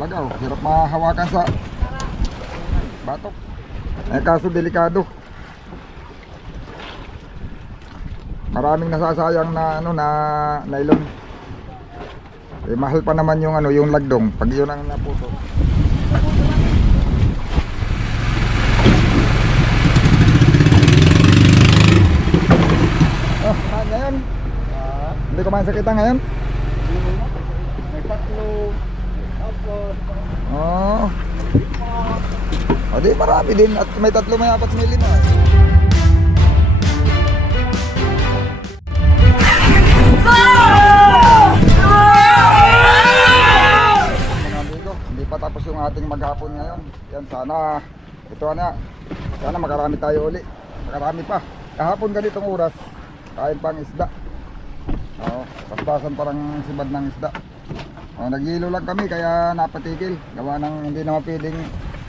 talaga oh. Hirap mahawakan sa batok. Eh kaso delikado. Maraming nasasayang na ano na nylon. Eh mahal pa naman yung ano, yung lagdong pag yun ang naputo. Oh, ngayon. Hindi ko man sakitan ngayon. May tatlo. Tapos. Oh. O di marami din at may 3 may 4 may 5. Hindi pa tapos yung ating maghapon ngayon. Yan sana ito na. Sana makarami tayo uli. Makarami pa. Kahapon ganitong oras kain pang isda. Oh, pastasan parang sibad ng isda. Oh, naghihilo lang kami kaya napatigil. Gawa ng hindi naman pwedeng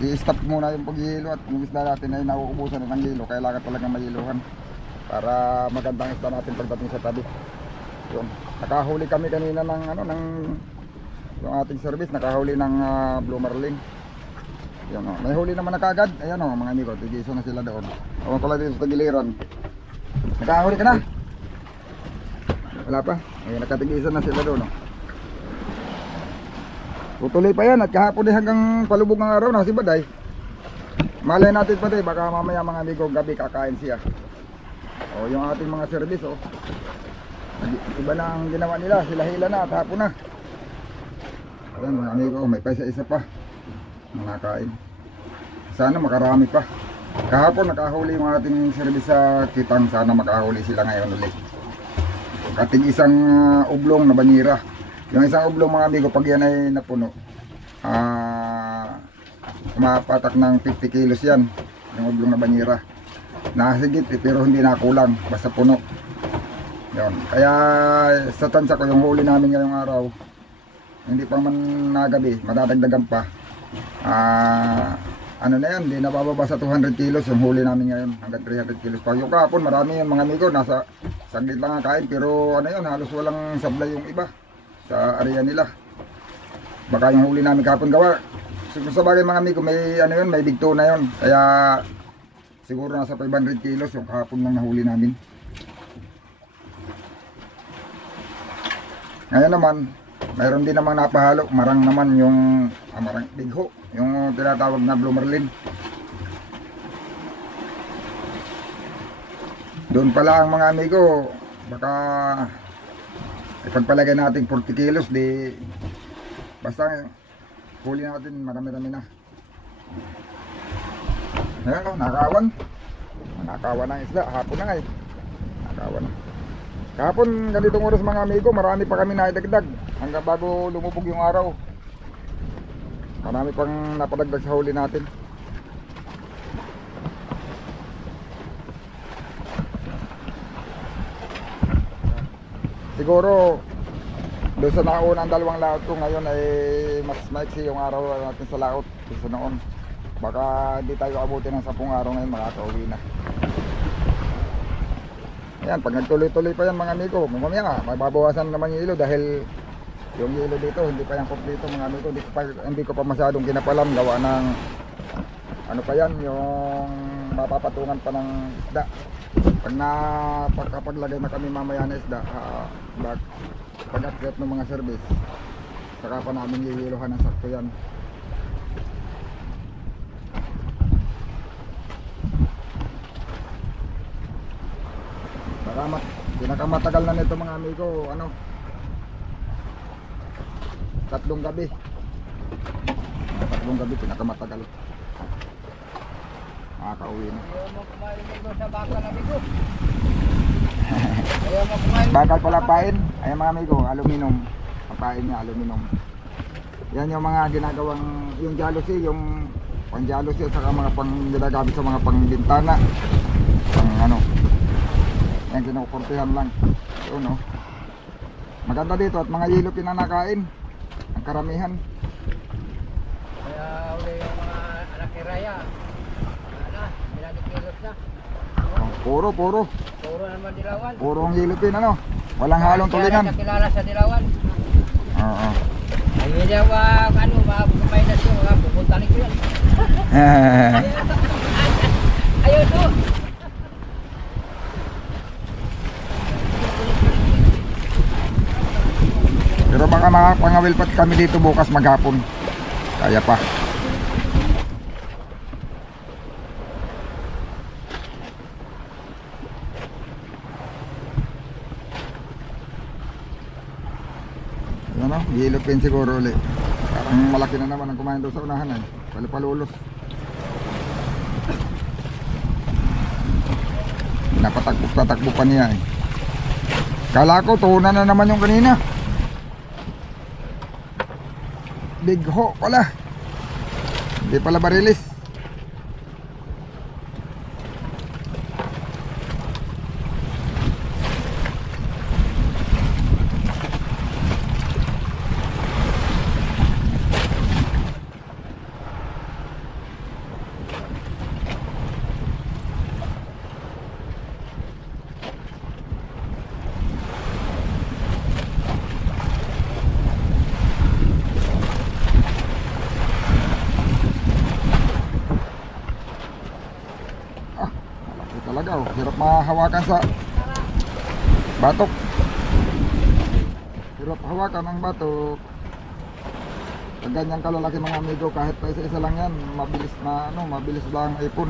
i-stop muna yung paghihilo at yung isda natin ay nauubusan na ng hilo. Kailangan talagang mahiluhan para magandang isda natin pagdating sa tabi. Yun. Nakahuli kami kanina ng ano ng yung ating service, nakahuli ng blue marlin. Yun, oh. May huli naman na kagad. Ayan oh, mga amigo, tigiso na sila doon. O pala dito sa tagiliran. Nakahuli ka na? Wala pa. Ayun, nakatigisan na sila doon oh. Tutuloy pa yan at kahapon din hanggang palubog ng araw na si Baday. Malay natin pa din, baka mamaya mga amigo gabi kakain siya. O yung ating mga service oh. Iba na ang ginawa nila, sila hila na at hapon na. Ayan mga amigo, may pa isa pa nakakain. Sana makarami pa. Kahapon nakahuli yung ating service sa Kitang, sana makahuli sila ngayon ulit. Kating isang ublong na banyera. Yung isang oblong mga amigo, pag yan ay napuno, kumapatak ng 50 kilos yan, yung oblong na banyera. Nakasigit pero hindi nakulang, basta puno. Yun. Kaya sa tansya ko yung huli namin ngayong araw, hindi pa man nagabi, madadagdagan pa. Ano na yan, hindi nabababa sa 200 kilos yung huli namin ngayon, hanggang 300 kilos pa. Yung kahapon, marami yung mga amigo, nasa saglit lang ang kain, pero ano yun, halos walang sablay yung iba sa area nila. Baka yung huli namin kahapon gawa. Siguro sa bagay mga amigo, may ano yun, may bigto na yun. Kaya siguro nasa 500 kilos yung kahapon lang nahuli namin. Ngayon naman, mayroon din namang napahalo. Marang naman yung marang bigho, yung tinatawag na blue marlin. Doon pala ang mga amigo, baka ipagpalagay natin 40 kilos di basta huli natin marami-rami na. Ayan o, nakawan ng isda, hapon na nga eh, nakawan na. Kahapon ganitong oras mga amigo, marami pa kami naidagdag hanggang bago lumubog yung araw. Marami pang napadagdag sa huli natin. Siguro doon sa naunang 2 laot ko ngayon ay mas maiksi yung araw natin sa laot kaysa noon. Baka hindi tayo abutin ng 10 araw ngayon, makakauwi na. Ayan, pag nagtuloy-tuloy pa yan mga amigo, mamaya nga mababawasan naman yung ilo dahil yung ilo dito hindi pa yan kompleto mga amigo. Hindi ko pa masyadong kinapalam, gawa ng ano pa yan, yung mapapatungan pa ng isda. Pagkapaglagay na kami mamaya na isda, pag-akyat ng mga service, saka pa namin hihiluhan ng sakto yan. Pinakamatagal na nito mga amigo, ano, 3 gabi. 3 gabi pinakamatagal. Makakauwi na. Bakal pala pain. Ayan mga amigo, aluminum. Ang pain niya, aluminum. Yan yung mga ginagawang, yung jalousie, yung pang jalousie at saka mga pang ginagamit sa mga pangbintana. Pang ano. Yan, kinukurtihan lang. Yun no. Maganda dito at mga yelo pinanakain. Ang karamihan. Kaya uli yung mga anak ni Raya. Kilos na. Puro naman dilawan. Puro ang yelupin ano. Walang halong tulingan. Kaya kilala sa dilawan. Oo. Ay hindi ano Kaya siya mga pupuntanin ko yan. Ayaw to. Pero baka makapangawil pa kami dito bukas maghapon. Kaya pa. Ano, gilupin siguro ulit. Parang malaki na naman ang kumain doon sa unahan eh. Palupalulos. Napatakbo pa niya eh. Kala ko tuhunan na naman yung kanina. Big ho pala. Hindi pala barilis. Talaga oh, hirap mahawakan sa batok. Hirap hawakan ang batok. Pag ganyan kalalaki mga amigo, kahit pa isa-isa lang yan, mabilis na ano, mabilis lang ipon.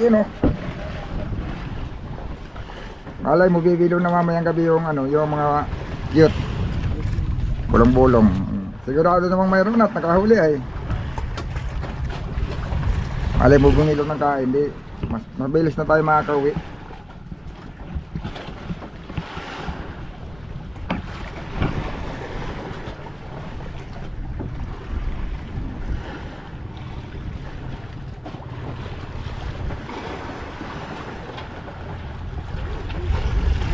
Yun oh. Malay mo bibilo na mamayang gabi yung ano, yung mga cute. Bulong-bulong. Sigurado namang mayroon at nakahuli ay. Malay mo bumilog ng kain, di mas mabilis na tayo makakauwi.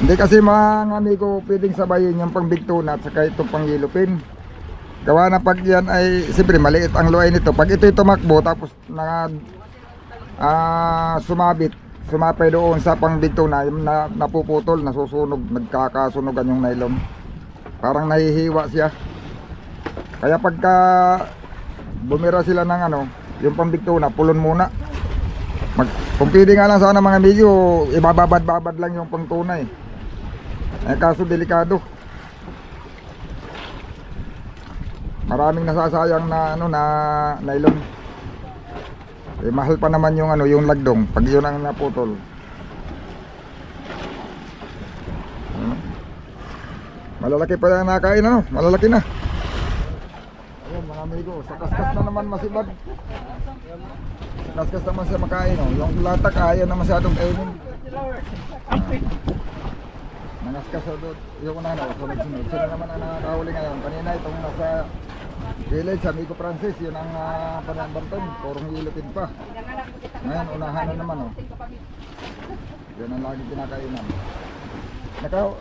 Hindi kasi mga amigo pwedeng sabayin yung pang big tuna at saka itong pang yellowfin. Gawa na pag yan ay siyempre maliit ang luay nito. Pag ito'y tumakbo tapos na sumapay doon sa pang big tuna, na napuputol, nasusunog, nagkakasunogan yung nylon. Parang nahihiwa siya. Kaya pagka bumira sila ng ano, yung pang big tuna, pulon muna. Kung pwede nga lang sana mga medyo ibababad-babad lang yung pang tuna eh. Kaso delikado. Maraming nasasayang na ano na nylon. Eh mahal pa naman yung ano, yung lagdong pag yun ang naputol. Malalaki pa yung nakain ano, malalaki na. Ayun mga amigo, sa kaskas na naman masibag. Kaskas naman siya makain oh. Yung latak ayaw na masyadong kainin. Nangaskas doon, yung una na, sunod-sunod. Sila naman ang nakakahuli ngayon. Kanina itong nasa village, amigo Francis, yun ang panambanton. Purong yellowfin pa. Ngayon, unahan na naman oh. Yun ang lagi kinakainan.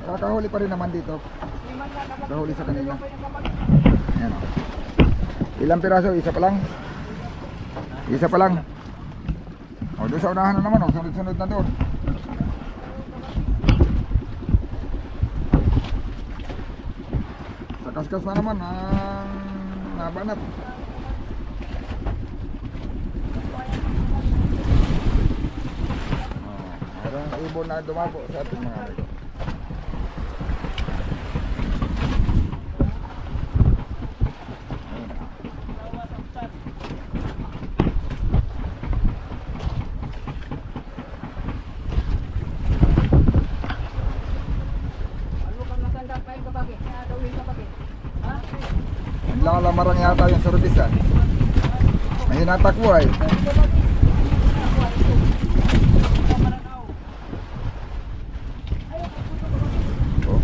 Nakahuli pa rin naman dito. Nakahuli sa kanina. Ayan oh. Ilang piraso? Isa pa lang? Isa pa lang. O doon sa unahan na naman oh, sunod-sunod na doon. Sa kaskas na naman ang nabanat. Mayroong ibon na dumabo sa ating mga amigo. Naglamarang yata yung service ah. May hinatakbo ay. Oh.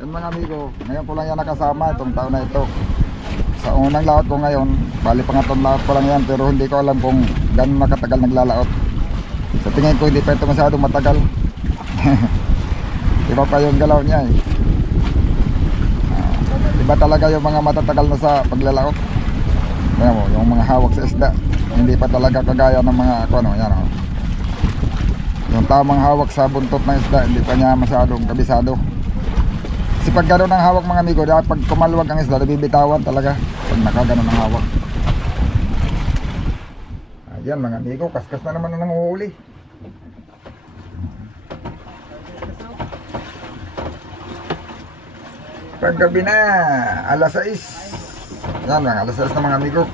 Yan mga amigo, ngayon ko lang yan nakasama itong taon na ito. Sa unang laot ko ngayon, bali pangatong laot ko lang yan, pero hindi ko alam kung gano'n nakatagal naglalaot. Sa tingin ko hindi pa ito masyadong matagal. Iba pa yung galaw niya eh. Iba talaga yung mga matatagal na sa paglalaot. Ayan mo, yung mga hawak sa isda. Hindi pa talaga kagaya ng mga ano, yan o. Yung tamang hawak sa buntot ng isda, hindi pa niya masyadong kabisado. Kasi pag gano'n ang hawak mga amigo, dahil pag kumalwag ang isda, nabibitawan talaga pag nakagano'n ang hawak. Ayan mga amigo, kaskas na naman ang nanguhuli. Paggabi na, alas 6. Yan mga alas 6 na mga amigo.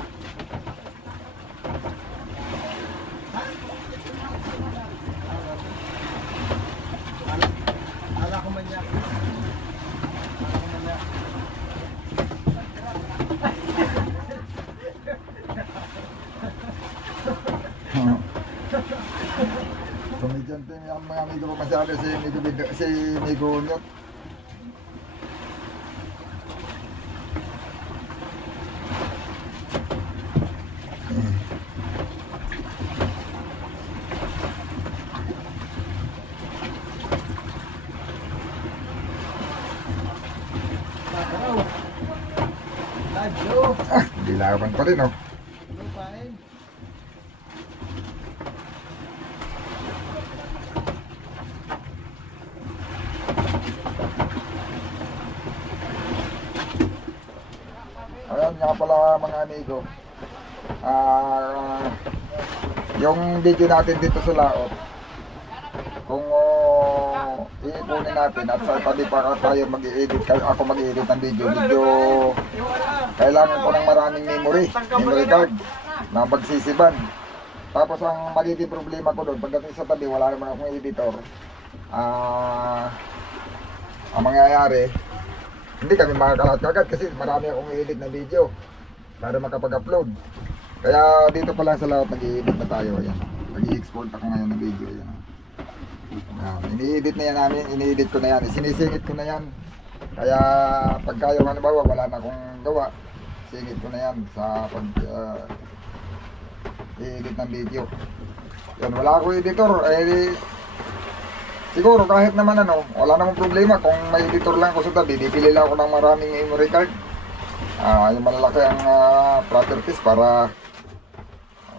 Komedyante yung mga amigo ko masyado si Migo Nyot. Dilawan pa rin oh. Ayan nga pala mga amigo. Yung video natin dito sa laot, kung iipunin natin at sa tabi pa tayo mag-i-edit, ako mag-i-edit ng video, kailangan ko ng maraming memory card na magsisiban. Tapos ang magiging problema ko doon, pagdating sa tabi wala naman akong editor, ang mangyayari, hindi kami makakalat kagad kasi marami akong i-edit na video para makapag-upload. Kaya dito pa lang sa lahat nag-i-edit na tayo. Ayan, nag-i-export ako ngayon ng video. Ayan. Ini-edit na yan namin, ini-edit ko na yan, sinisingit ko na yan. Kaya pagka yung halimbawa wala na akong gawa, singit ko na yan sa pag i-edit ng video. Yan, wala akong editor, siguro kahit naman ano, wala namang problema kung may editor lang ako sa tabi, bibili lang ako ng maraming memory card. Yung malalaki ang properties para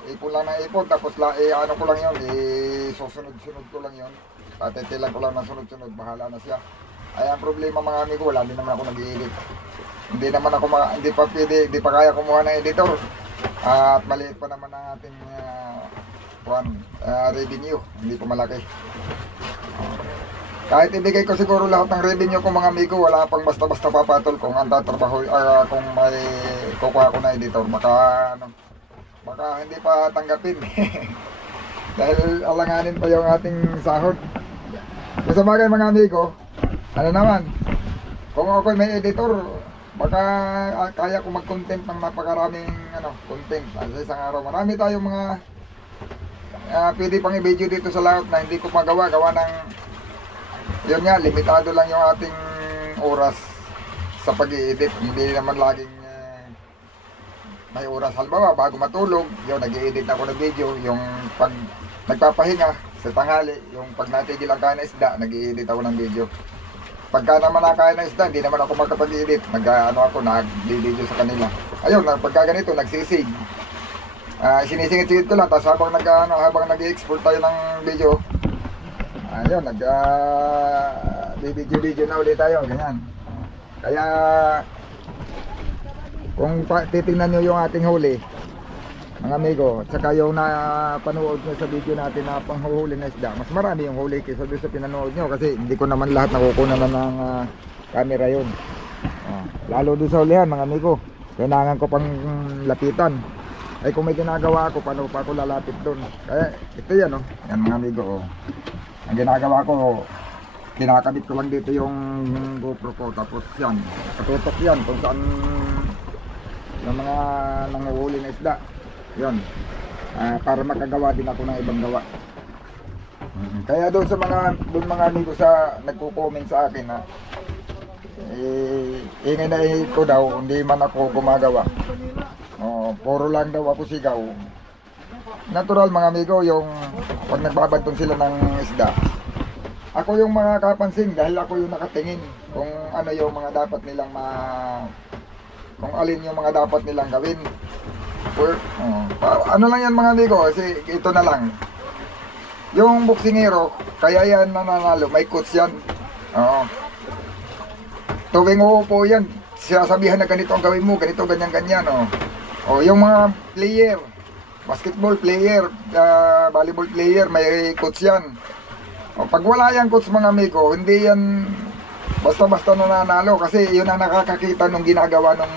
ipon lang ng ipon, tapos ano ko lang yun, susunod-sunod ko lang yun, patitilan ko lang ng sunod-sunod, bahala na siya. Ay ang problema mga amigo, wala din naman ako nag-i-edit. Hindi naman ako, hindi pa pwede, hindi pa kaya kumuha ng editor. At maliit pa naman ang ating revenue, hindi pa malaki. Kahit ibigay ko siguro lahat ng revenue ko mga amigo, wala pang basta-basta papatol kung ang tatrabaho, kung may kukuha ko na editor, baka hindi pa tanggapin. Dahil alanganin pa yung ating sahod. So sa bagay mga amigo, ano naman, kung ako may editor, baka kaya ko mag-content ng napakaraming content sa isang araw. Marami tayong mga pwede pang i-video dito sa lahat na hindi ko magawa, gawa ng yun nga, limitado lang yung ating oras sa pag-i-edit. Hindi naman laging may oras. Halimbawa, bago matulog, yun, nag-i-edit ako ng video. Yung pag nagpapahinga sa tanghali, yung pag natigil ang kain na isda, nag-i-edit ako ng video. Pagka naman nakain ng isda, hindi naman ako makapag-i-edit. Nag-video sa kanila. Ayun, pagka ganito, nagsisig. Sinisingit-singit ko lang, tapos habang nag-i-export tayo ng video, ayun, video na ulit tayo, ganyan. Kaya kung titingnan nyo yung ating huli mga amigo, at saka yung napanood nyo sa video natin na panghuhuli na isda, mas marami yung huli kaysa doon sa pinanood nyo, kasi hindi ko naman lahat nakukunan na ng camera yun. Lalo doon sa hulihan mga amigo, kailangan ko pang lapitan. Ay kung may ginagawa ako, paano pa ako lalapit doon? Kaya ito yan yan mga amigo. Ang ginagawa ko, kinakabit ko lang dito yung GoPro ko, tapos yan, katutok yan kung saan yung mga nanguhuli na isda. Yun, para makagawa din ako ng ibang gawa. Kaya doon sa mga amigo sa nagko-comment sa akin na ingay na ko daw, hindi man ako gumagawa. Puro lang daw ako sigaw. Natural mga amigo, yung pag nagbabantong sila ng isda, ako yung makakapansin dahil ako yung nakatingin kung ano yung mga dapat nilang kung alin yung mga dapat nilang gawin. Ano lang yan mga amigo, kasi ito na lang. Yung boksingero, kaya yan nananalo, may coach yan. Tuwing uupo yan, sinasabihan na ganito ang gawin mo, ganito, ganyan, ganyan. Yung mga player, basketball player, volleyball player, may coach yan. Pag wala yan coach mga amigo, hindi yan basta-basta nananalo kasi yun ang nakakakita nung ginagawa ng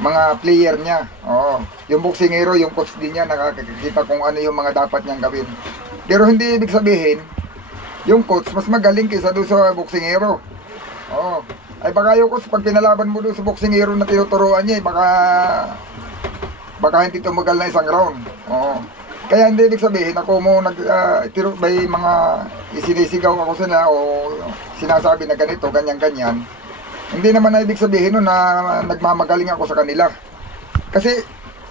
mga player niya. Yung boksingero, yung coach din niya, nakakakita kung ano yung mga dapat niyang gawin. Pero hindi ibig sabihin, yung coach mas magaling kaysa doon sa boksingero. Ay baka yung coach, pag pinalaban mo doon sa boksingero na tinuturuan niya, baka hindi tumagal na isang round. Kaya hindi ibig sabihin ako mo may mga isinisigaw ako sila o sinasabi na ganito, ganyan-ganyan. Hindi naman na ibig sabihin nun na nagmamagaling ako sa kanila. Kasi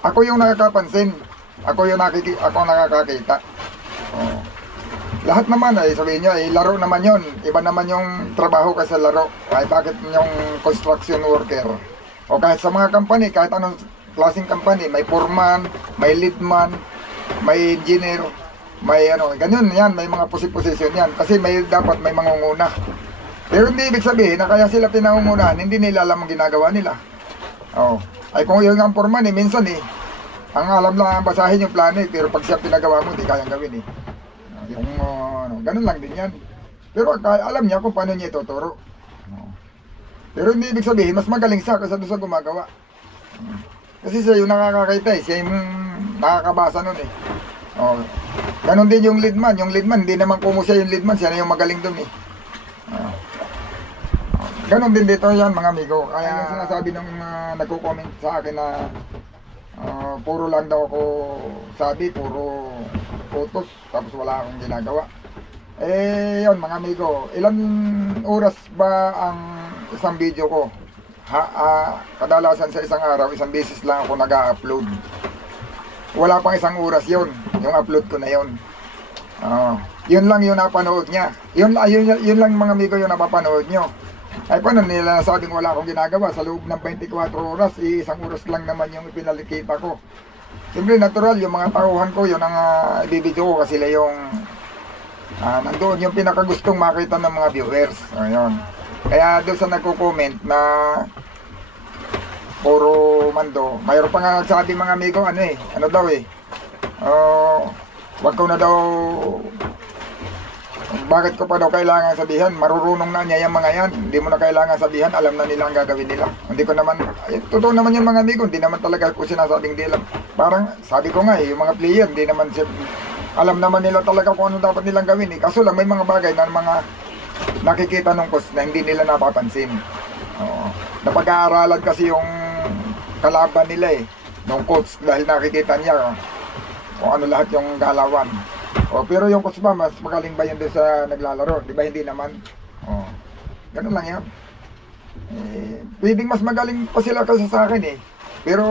ako yung nakakapansin, ako nakakakita. Lahat naman ay sabihin nyo, laro naman yon. Iba naman yung trabaho kaysa laro. Ay bakit yung construction worker? O kahit sa mga company, kahit anong klaseng company, may foreman, may leadman, may engineer, may ganyan yan, may mga position yan. Kasi dapat may mangunguna. Pero hindi ibig sabihin na kaya sila pinangungunahan, hindi nila alam ang ginagawa nila. Ay kung yun ang foreman minsan ang alam lang ang basahin yung plano pero pag siya pinagawa mo, hindi kayang gawin ganun lang din yan. Pero alam niya kung paano niya ituturo. Pero hindi ibig sabihin, mas magaling siya kaysa doon sa gumagawa. Kasi siya yung nakakakita siya yung nakakabasa nun Ganun din yung leadman. Yung leadman, hindi naman kumo siya yung leadman, siya na yung magaling dun Ganun din dito yan mga amigo. Kaya yung sinasabi ng nagko-comment sa akin na puro lang daw ako sabi, puro photos, tapos wala akong ginagawa. Yun mga amigo, ilan oras ba ang isang video ko? Kadalasan sa isang araw, isang beses lang ako nag-upload. Wala pang isang oras yun, yung upload ko na yun. Yun lang yung napanood niya. Yun lang mga amigo yung napapanood nyo. Ay paano nila nasabing wala akong ginagawa sa loob ng 24 oras, isang oras lang naman yung ipinalikita ko. Siyempre natural, yung mga tauhan ko, yun ang ibibidyo ko kasi sila yung nandoon yung pinakagustong makita ng mga viewers. Ayun. Kaya doon sa nagko-comment na puro mando, mayroon pa nga nagsabi mga amigo, wag ko na daw, bakit ko pa daw kailangan sabihan, marurunong na niya yung mga yan, hindi mo na kailangan sabihan, alam na nila ang gagawin nila. Hindi ko naman, totoo naman yung mga amigo, hindi naman talaga ko sinasabing di alam. Parang sabi ko nga yung mga player, hindi naman alam naman nila talaga kung ano dapat nilang gawin kaso lang may mga bagay na mga nakikita ng coach na hindi nila napapansin. Napag-aaralan kasi yung kalaban nila ng coach dahil nakikita niya kung ano lahat yung galawan. Pero yung coach ba, mas magaling ba yun doon sa naglalaro? Di ba hindi naman? Ganun lang yan. Pwedeng mas magaling pa sila kasi sa akin pero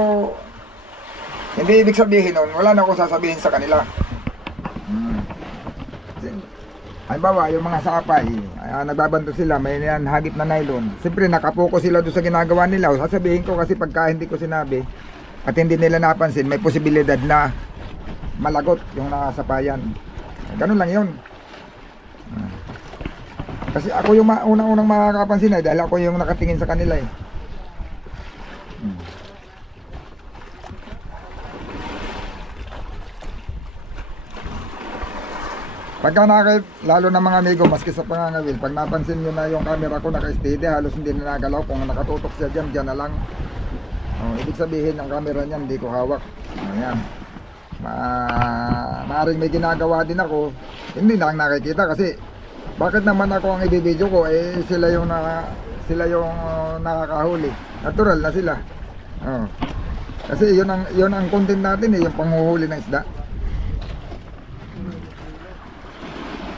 hindi ibig sabihin nun, wala na akong sasabihin sa kanila. Halimbawa, yung mga sapay, nagbabanto sila, may hagit na nylon. Siyempre, nakapokus sila doon sa ginagawa nila. Sasabihin ko kasi pagka hindi ko sinabi at hindi nila napansin, may posibilidad na malagot yung nakasapayan. Ganun lang yun. Kasi ako yung unang-unang makakapansin dahil ako yung nakatingin sa kanila Pagka lalo na mga amigo, maski sa pangangawil, pag napansin nyo na yung camera ko naka-steady, halos hindi na nagalaw. Kung nakatutok siya dyan na lang. Ibig sabihin, ang camera niyan, hindi ko hawak. Ayan. Maaring may ginagawa din ako, hindi na ang nakikita kasi bakit naman ako ang ibibidyo ko, sila yung nakakahuli. Natural na sila. Kasi yun ang content natin yung panghuhuli ng isda.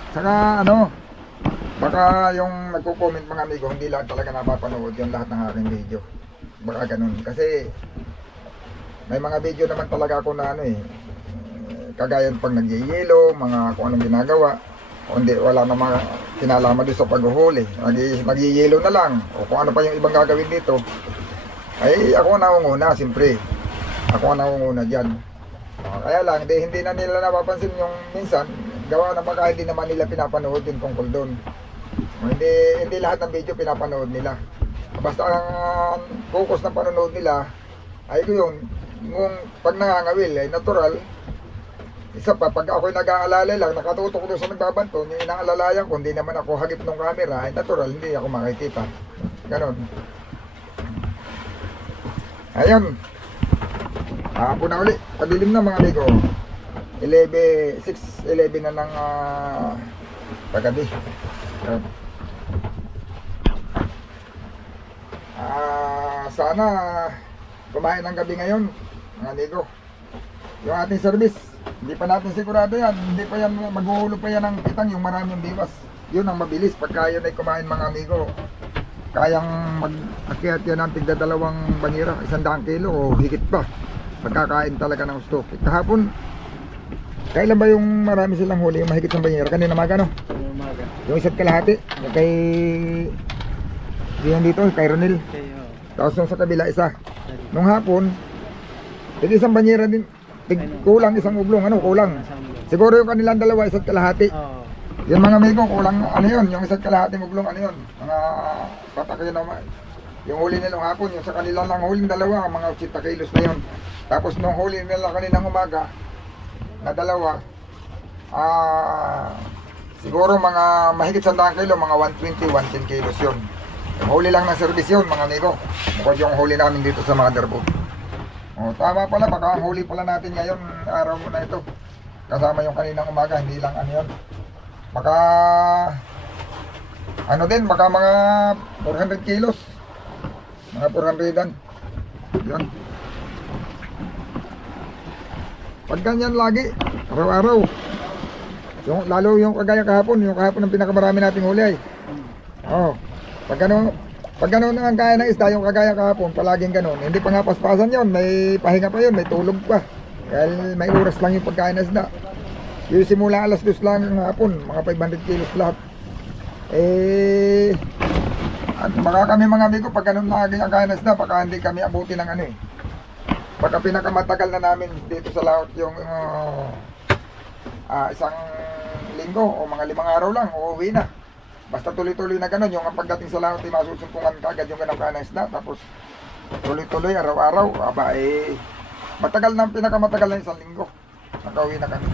Saka baka yung nagko-comment mga amigo, hindi lang talaga napapanood yung lahat ng aking video. Baka ganun. Kasi may mga video naman talaga ako na kagaya pag nag-yelo, mga kung anong ginagawa. O hindi, wala na mga kinalaman doon sa paghuhuli. Mag-yelo na lang. O kung ano pa yung ibang gagawin dito. Ay, ako ang nangunguna, siyempre. Ako ang nangunguna dyan. Kaya lang, hindi na nila napapansin yung minsan, gawa na baka hindi naman nila pinapanood yung tungkol doon. Hindi lahat ng video pinapanood nila. Basta ang focus ng panonood nila, ay yun, kung pag nangangawil ay natural. Isa pa, pag ako'y nag-aalala lang, nakatutok doon sa nagbabanto, yung inaalalayan ko, hindi naman ako hagip ng camera, ay natural, hindi ako makikita. Ganon. Ayun. Hapon na uli. Padilim na mga amigo. 6:11 na ng paggabi. Ayun. Sana kumain ng gabi ngayon mga amigo. Yung ating service, hindi pa natin sigurado yan. Hindi pa yan, maghuhulo pa yan ng pitang yung maraming biwas. Yun ang mabilis pagka yun ay kumain mga amigo. Kayang mag-akyat yan ng tigda 2 banyera, 100 kilo o higit pa. Pagkakain talaga ng gusto. Kahapon, kailan ba yung marami silang huli, yung mahigit sa banyera? Kanina maga, no? Yung 1 kalahati. Kay diyan dito, kay Ronel. Tapos yung sa kabila isa. Nung hapon, isang banyera din. Kulang isang ublong, ano? Kulang. Siguro yung kanilang 2, 1 kalahati. Yung mga amigo, kulang, ano yun? Yung 1 kalahati ublong, ano yun? Mga patakay naman. Yung huli nilang hapon, yung sa kanilang lang huling 2, mga 80 kilos na yun. Tapos nung huli nila kaninang umaga, na 2, siguro mga mahigit 100 kilo, mga 120, 110 kilos yun. Yung huli lang ng service yun, mga amigo. Bukod yung huli namin dito sa motherboard. O, tama pala, baka ang huli pala natin ngayon, araw mo na ito. Kasama yung kaninang umaga, hindi lang ano yun. Baka, ano din, baka mga 400 kilos. Mga 400an. Yun. Pag ganyan lagi, araw-araw. Lalo yung kagaya kahapon, yung kahapon ang pinakamarami nating huli ay. Oh, pag gano'n ang kaya ng isda, yung kagaya kahapon, palaging gano'n. Hindi pa nga paspasan yun, may pahinga pa yun, may tulog pa. Dahil may oras lang yung pagkain ng isda. Yung simula alas 2 lang ng hapon, mga 500 kilos lahat. At baka kami mga amigo, pag gano'n lagi ang kaya ng isda, baka hindi kami abuti ng ano eh. Baka pinakamatagal na namin dito sa laot yung isang linggo o mga 5 araw lang, uuwi na. Basta tuloy-tuloy na gano'n, yung pagdating sa laot ay masusumpungan ka agad yung ganang kaya ng isda. Tapos tuloy-tuloy, araw-araw, matagal na, pinakamatagal na 1 linggo. Nakauwi na kami.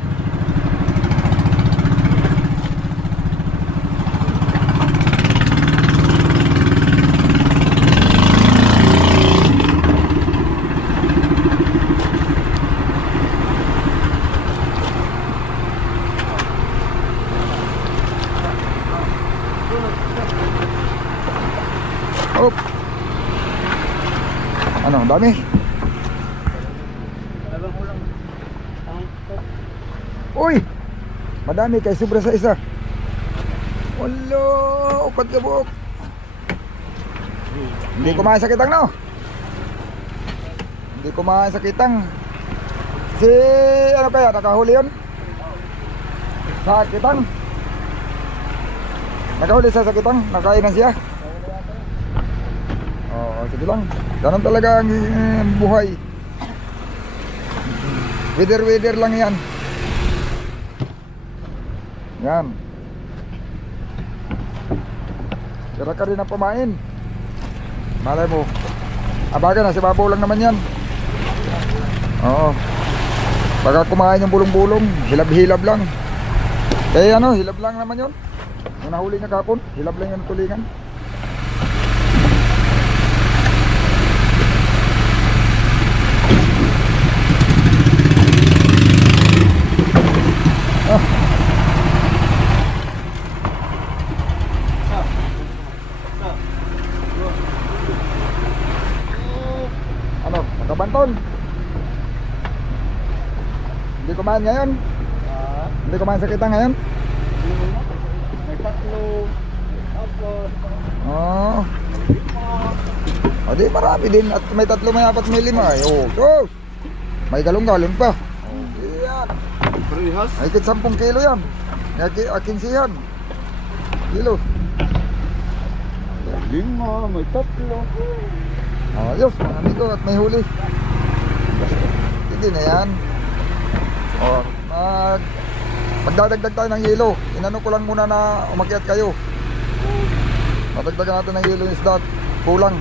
Oh. Ano, dami. Uy! Madami kay sobra sa isa. Wala, upat ka buhok. Hindi kumain sa kitang, no? Hindi kumain sa kitang. Si, ano kaya, nakahuli yun? Sa kitang? Nakahuli sa kitang? Nakainan siya? Oo, sige lang. Ganun talaga ang buhay. Weather lang yan. Yan. Tira ka rin ang pumain. Malay mo. Abaga na, si Babaw lang naman yan. Oo. Baka kumain yung bulong-bulong. Hilab-hilab lang. Kaya ano, hilab lang naman yun. Yung nahuli niya kapon, hilab lang yung tulingan. Ano, nakabanton? Hindi kumain ngayon? Hindi kumain sa kita ngayon? May 3, 4. Oh. O di marami din. At may 3, may 4, may 5. Ay, oh, sus! May galong-galong pa. Yan. May 10 kilo yan. May 15 yan. kilos. Lima, may tatlo. Ayos mga amigo at may huli. Hindi na yan. O, magdadagdag tayo ng yelo. Inano ko lang muna na umakyat kayo. Madagdagan natin ng yelo yung isda. Kulang.